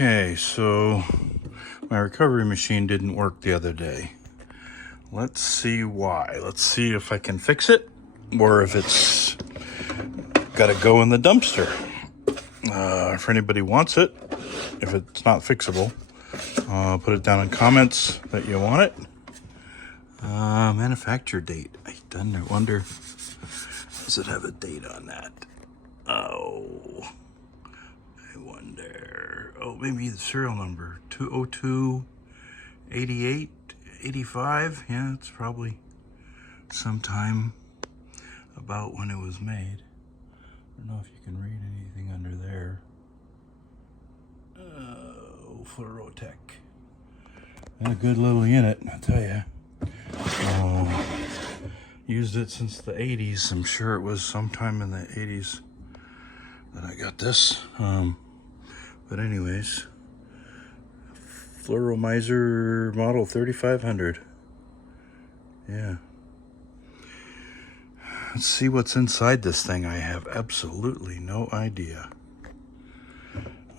Okay, so my recovery machine didn't work the other day. Let's see why. Let's see if I can fix it or if it's got to go in the dumpster. If anybody wants it, if it's not fixable, put it down in comments that you want it. Manufacture date. I wonder, does it have a date on that? Oh, I wonder. Oh, maybe the serial number 202 88 85. Yeah, it's probably sometime about when it was made. I don't know if you can read anything under there. Oh, Fluorotech. And a good little unit, I tell you. Used it since the 80s. I'm sure it was sometime in the 80s that I got this. But anyways, Fluoromizer model 3500. Yeah. Let's see what's inside this thing. I have absolutely no idea.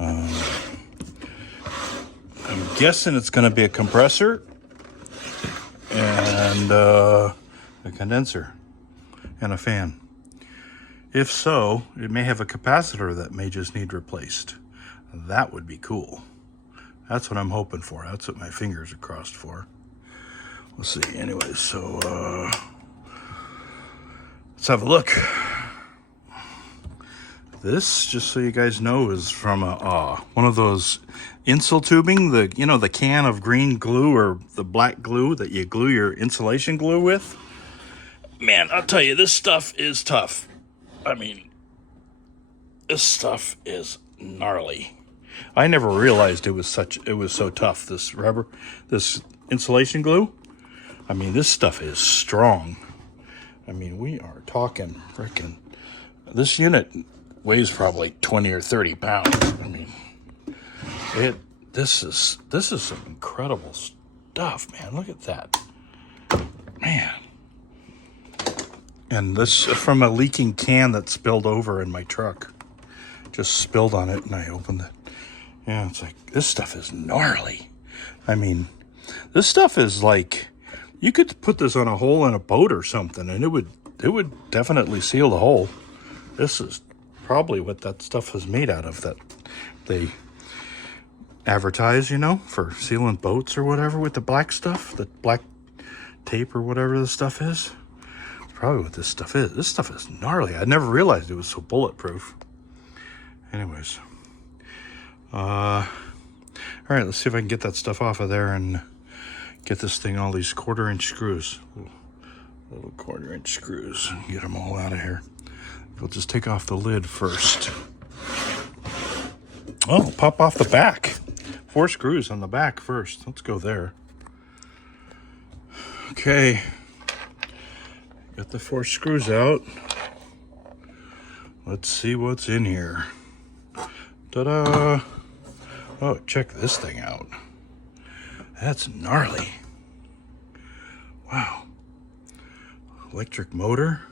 I'm guessing it's going to be a compressor and a condenser and a fan. If so, it may have a capacitor that may just need replaced. That would be cool. That's what I'm hoping for. That's what my fingers are crossed for. We'll see. Anyway, so let's have a look. This, just so you guys know, is from one of those insul tubing, the can of green glue or the black glue that you glue your insulation glue with. Man, I'll tell you, this stuff is tough. I mean, this stuff is gnarly. I never realized it was so tough, this insulation glue. I mean, this stuff is strong. I mean, we are talking freaking, this unit weighs probably 20 or 30 pounds. I mean, this is some incredible stuff, man. Look at that. Man. And this from a leaking can that spilled over in my truck. Just spilled on it and I opened it. Yeah, it's like, this stuff is gnarly. I mean, this stuff is like, you could put this on a hole in a boat or something and it would definitely seal the hole. This is probably what that stuff is made out of that they advertise, for sealing boats or whatever with the black stuff, the black tape or whatever the stuff is. Probably what this stuff is. This stuff is gnarly. I never realized it was so bulletproof. Anyways. All right, let's see if I can get that stuff off of there and get this thing, all these 1/4-inch screws. Little 1/4-inch screws. Get them all out of here. We'll just take off the lid first. Oh, pop off the back. 4 screws on the back first. Let's go there. Okay. Got the 4 screws out. Let's see what's in here. Ta-da! Oh, check this thing out. That's gnarly. Wow. Electric motor.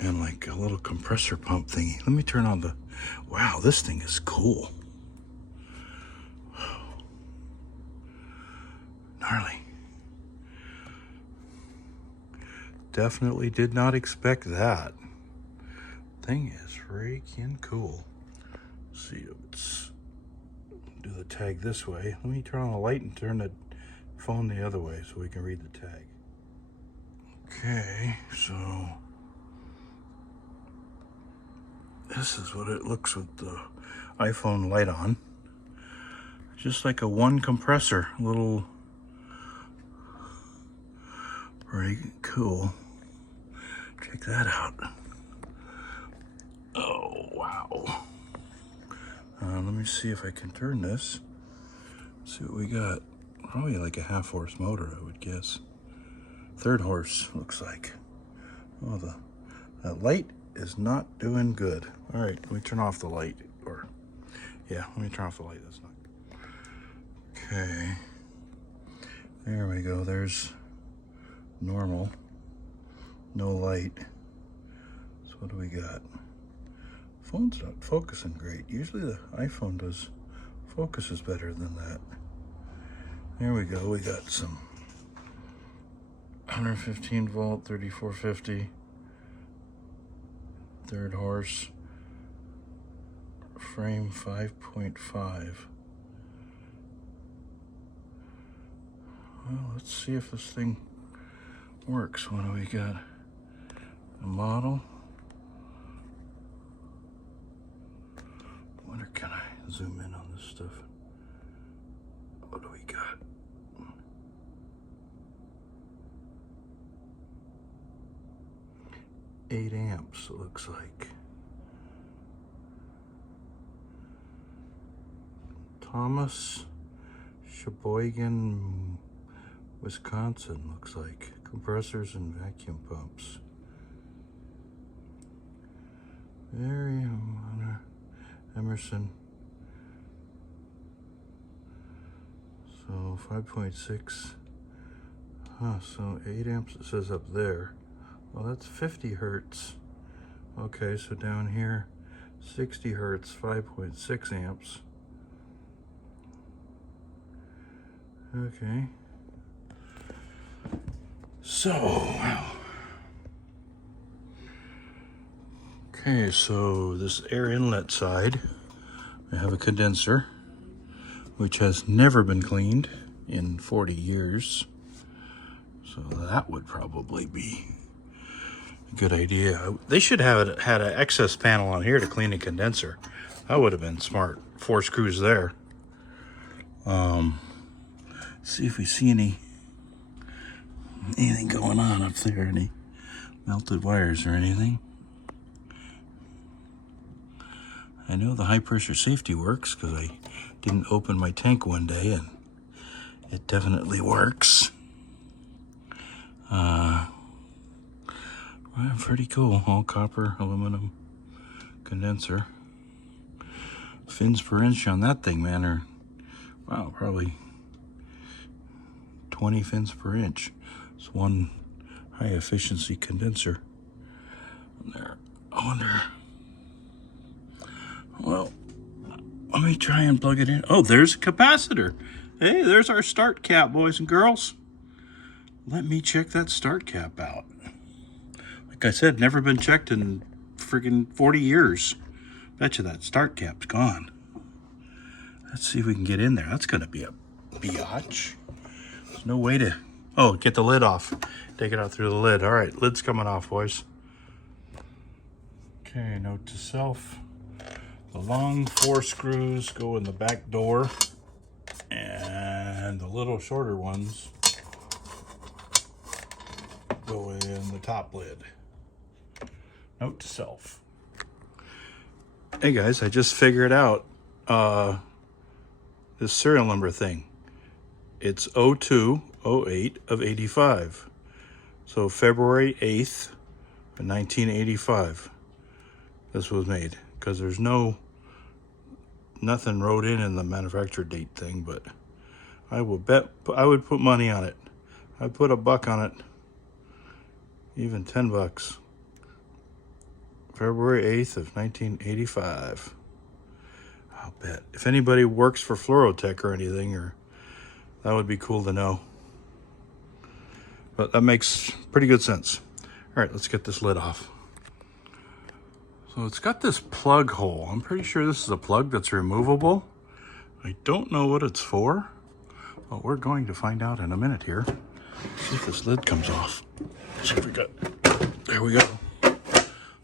And like a little compressor pump thingy. Let me turn on the... Wow, this thing is cool. Gnarly. Definitely did not expect that. Thing is freaking cool. Let's see, let's do the tag this way. Let me turn on the light and turn the phone the other way so we can read the tag. Okay, so this is what it looks with the iPhone light on. Just like a 1 compressor, little, very cool. Check that out. Oh, wow. Let me see if I can turn this. See what we got. Probably like a 1/2 horse motor, I would guess. 3rd horse, looks like. Oh, that light is not doing good. All right, let me turn off the light. Let me turn off the light. That's not. Okay. There we go. There's normal. No light. So what do we got? Phone's not focusing great. Usually the iPhone does focuses better than that. There we go. We got some 115 volt, 3450, third horse, frame 5.5. Well, let's see if this thing works. What do we got? A model. I wonder, can I zoom in on this stuff? What do we got? Eight amps, it looks like. Thomas, Sheboygan, Wisconsin, looks like. Compressors and vacuum pumps. Very Emerson. So 5.6. So 8 amps it says up there. Well, that's 50 hertz. Okay, so down here, 60 hertz, 5.6 amps. Okay. So, okay, so this air inlet side, I have a condenser, which has never been cleaned in 40 years. So that would probably be a good idea. They should have had an excess panel on here to clean a condenser. That would have been smart. 4 screws there. See if we see anything going on up there, any melted wires or anything. I know the high pressure safety works because I didn't open my tank one day and it definitely works. Well, pretty cool. All copper, aluminum condenser. Fins per inch on that thing, man, are, wow, probably 20 fins per inch. It's one high efficiency condenser. There, I wonder. Well, let me try and plug it in. Oh, there's a capacitor. Hey, there's our start cap, boys and girls. Let me check that start cap out. Like I said, never been checked in friggin' 40 years. Bet you that start cap's gone. Let's see if we can get in there. That's gonna be a biatch. There's no way to, oh, get the lid off. Take it out through the lid. All right, lid's coming off, boys. Okay, note to self. The long 4 screws go in the back door, and the little shorter ones go in the top lid. Note to self. Hey guys, I just figured out this serial number thing. It's 0208 of 85. So February 8th, 1985. This was made, because there's nothing wrote in the manufacturer date thing, but I will bet, I would put money on it. I'd put $1 on it, even $10. February 8th of 1985. I'll bet. If anybody works for Fluorotech or anything, or that would be cool to know. But that makes pretty good sense. All right, let's get this lid off. So it's got this plug hole. I'm pretty sure this is a plug that's removable. I don't know what it's for, but we're going to find out in a minute here. See if this lid comes off. See if we got, there we go.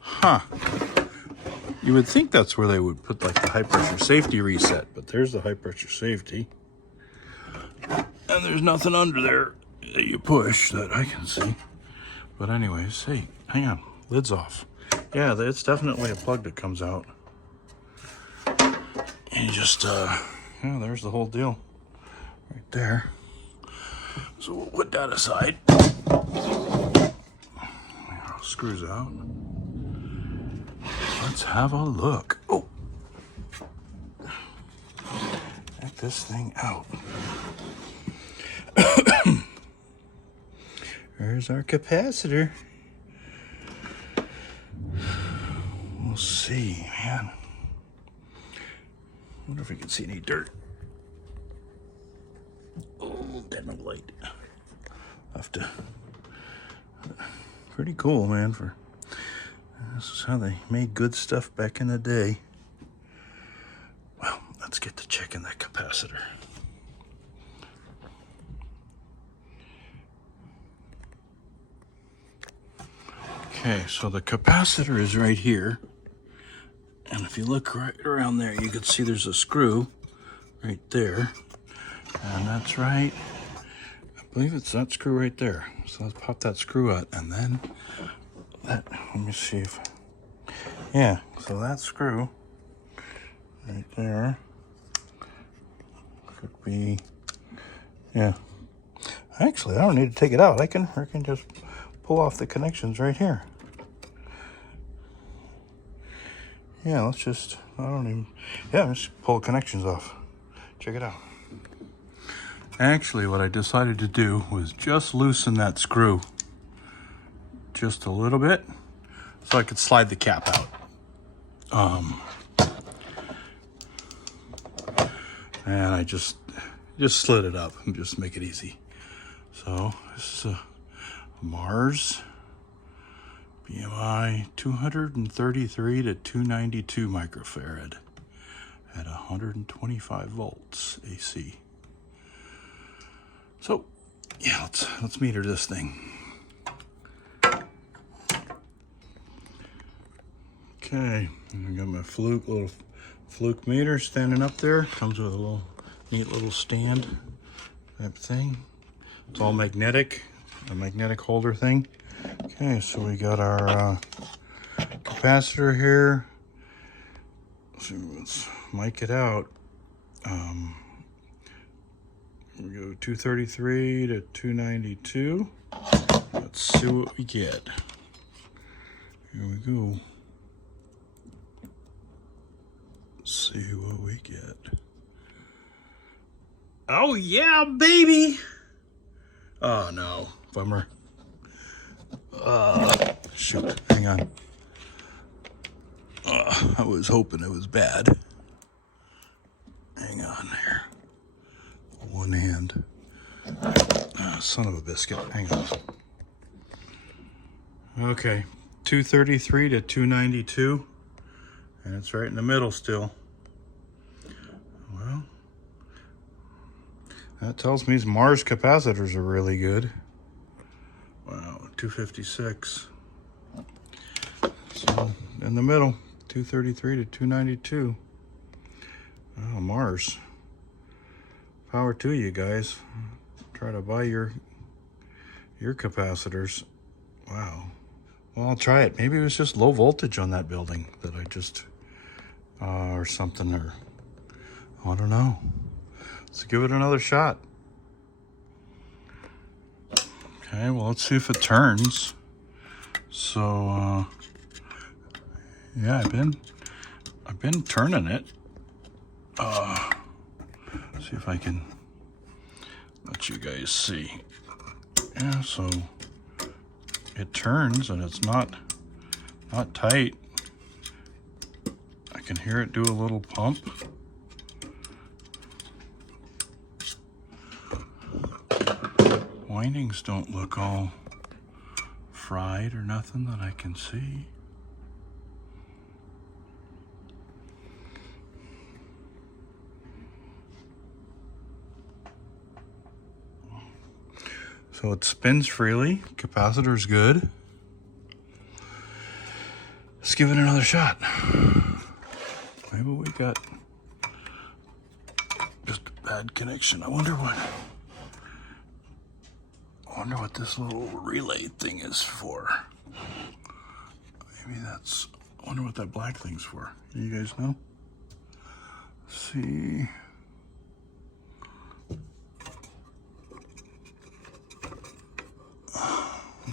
Huh. You would think that's where they would put like the high pressure safety reset, but there's the high pressure safety. And there's nothing under there that you push that I can see. But anyways, hey, hang on, lid's off. Yeah, it's definitely a plug that comes out. And you just, yeah, there's the whole deal right there. So we'll put that aside. Screws out. Let's have a look. Oh, check this thing out. There's our capacitor. We'll see see, man. Wonder if we can see any dirt. Oh, got no light. Have to. Pretty cool, man. This is how they made good stuff back in the day. Well, let's get to checking that capacitor. Okay, so the capacitor is right here. And if you look right around there, you can see there's a screw right there. And that's right. I believe it's that screw right there. So let's pop that screw out. And then let me see if, yeah, so that screw right there could be, yeah. Actually, I don't need to take it out. I can just pull off the connections right here. Yeah, let's just, just pull the connections off. Check it out. Actually, what I decided to do was just loosen that screw just a little bit so I could slide the cap out. And I just slid it up and just make it easy. So this is a Mars BMI 233 to 292 microfarad at 125 volts AC. So yeah, let's meter this thing. Okay, I got my little Fluke meter standing up there. Comes with a neat little stand type thing. It's all magnetic, a magnetic holder thing. Okay, so we got our capacitor here. So let's mic it out. We go 233 to 292. Let's see what we get. Here we go. Let's see what we get. Oh yeah, baby! Oh no, bummer. Shoot, hang on. I was hoping it was bad. Hang on there. One hand. Son of a biscuit. Hang on. Okay, 233 to 292. And it's right in the middle still. Well, that tells me these Mars capacitors are really good. Wow, 256. So in the middle, 233 to 292. Oh, Mars. Power to you guys. Try to buy your capacitors. Wow. Well, I'll try it. Maybe it was just low voltage on that building that I just, or something, or I don't know. Let's give it another shot. Okay, well, let's see if it turns. So, yeah, I've been turning it. See if I can let you guys see. Yeah, so it turns and it's not tight. I can hear it do a little pump. Windings don't look all fried or nothing that I can see. So it spins freely. Capacitor's good. Let's give it another shot. Maybe we got just a bad connection. I wonder what this little relay thing is for. Maybe that's, I wonder what that black thing's for. You guys know? Let's see.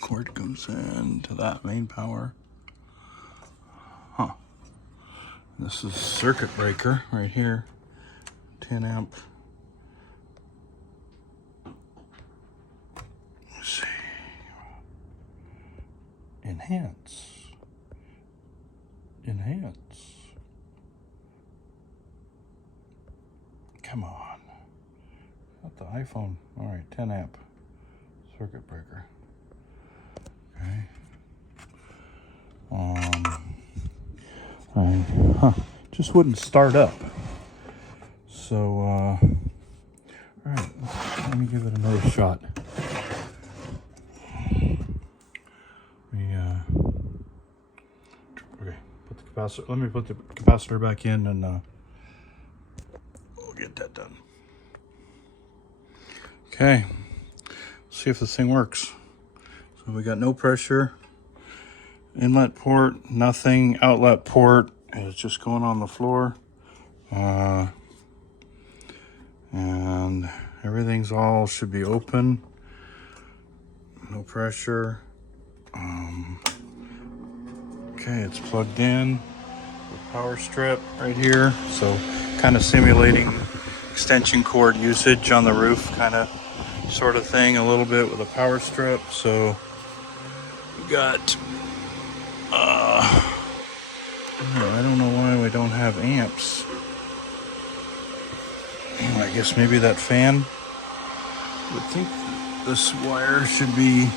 Cord comes in to that main power. Huh. This is circuit breaker right here. 10 amp. Let's see. Enhance. Come on. Not the iPhone. All right, 10 amp circuit breaker. Okay. Just wouldn't start up. So, all right, let me give it another shot. Okay, put the capacitor. Let me put the capacitor back in, and we'll get that done. Okay, see if this thing works. So we got no pressure. Inlet port, nothing. Outlet port is just going on the floor. And everything's all should be open. No pressure. Okay, it's plugged in. Power strip right here. So kind of simulating extension cord usage on the roof, kind of sort of thing a little bit with a power strip. So we got I don't know why we don't have amps. I guess maybe that fan. I would think this wire should be,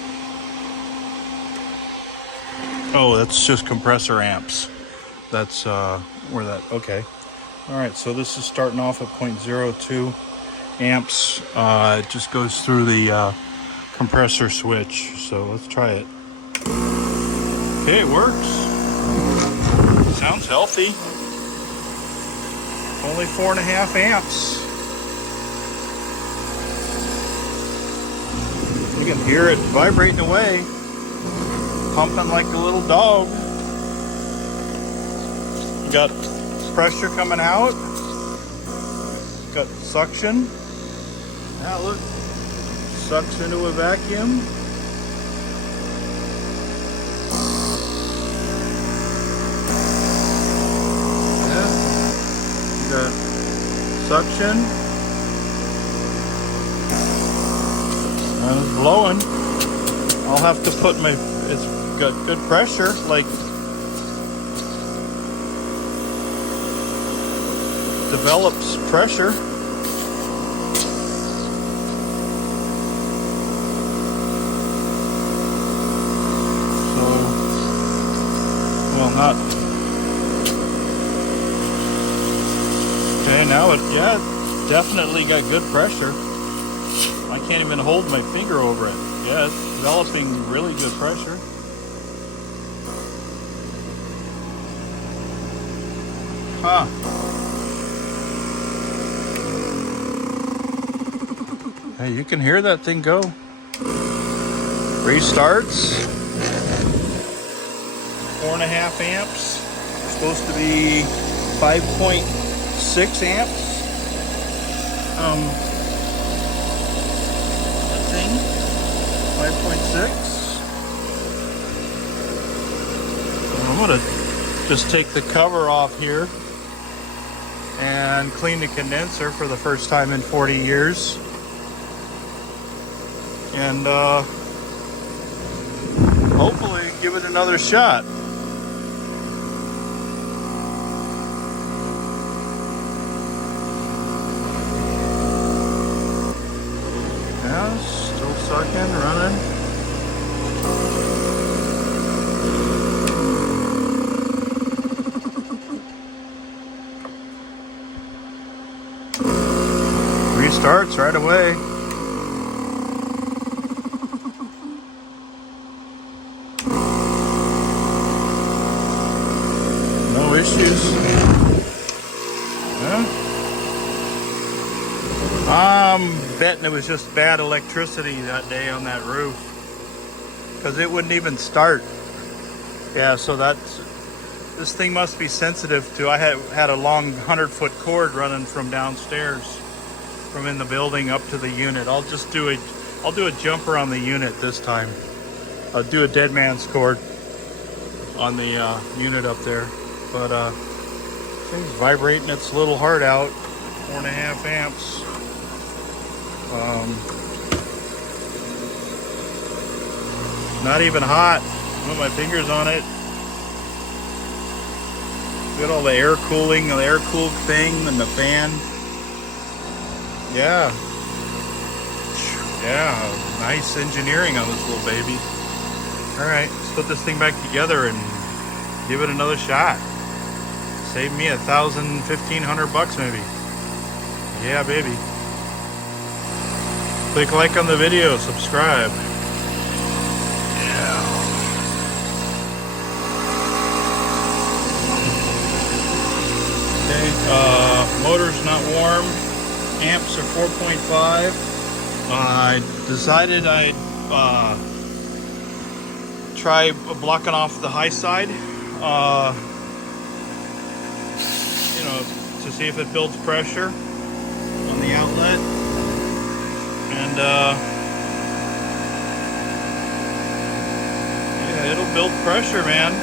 oh, that's just compressor amps. That's where that, okay. All right, so this is starting off at 0.02 amps. It just goes through the compressor switch. So let's try it. Okay, it works. Sounds healthy. Only 4.5 amps. You can hear it vibrating away, pumping like a little dog. You got pressure coming out. Got suction. Now look, sucks into a vacuum. The suction, and it's blowing. I'll have to put my, it's got good pressure, like develops pressure. So, well, not. Okay, now it, yeah, it's definitely got good pressure. I can't even hold my finger over it. Yeah, it's developing really good pressure. Huh. Hey, you can hear that thing go. Restarts. 4.5 amps. Supposed to be 5.6 amps. That thing, 5.6. I'm gonna just take the cover off here and clean the condenser for the first time in 40 years. And hopefully give it another shot. Still sucking, running. Restarts right away. No issues. Yeah. I'm betting it was just bad electricity that day on that roof, because it wouldn't even start. Yeah, so that's, this thing must be sensitive to, I had a long 100-foot cord running from downstairs, from in the building up to the unit. I'll do a jumper on the unit this time. I'll do a dead man's cord on the unit up there. But thing's vibrating its little heart out. 4.5 amps. Not even hot. Put my fingers on it. Got all the air cooling, the air cooled thing, and the fan. Yeah. Yeah, nice engineering on this little baby. All right, let's put this thing back together and give it another shot. Save me $1,000, $1,500 maybe. Yeah, baby. Click like on the video, subscribe. Yeah. Okay, motor's not warm. Amps are 4.5. I decided I'd try blocking off the high side, you know, to see if it builds pressure on the outlet. And yeah, it'll build pressure, man.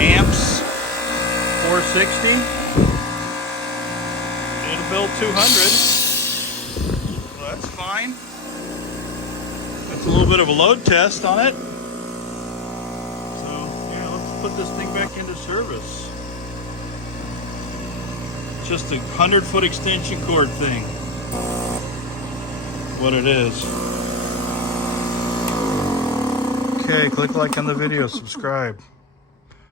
Amps 460. It'll build 200. Well, that's fine. That's a little bit of a load test on it. So yeah, let's put this thing back into service. Just a 100-foot extension cord thing. What it is. Okay, click like on the video, subscribe.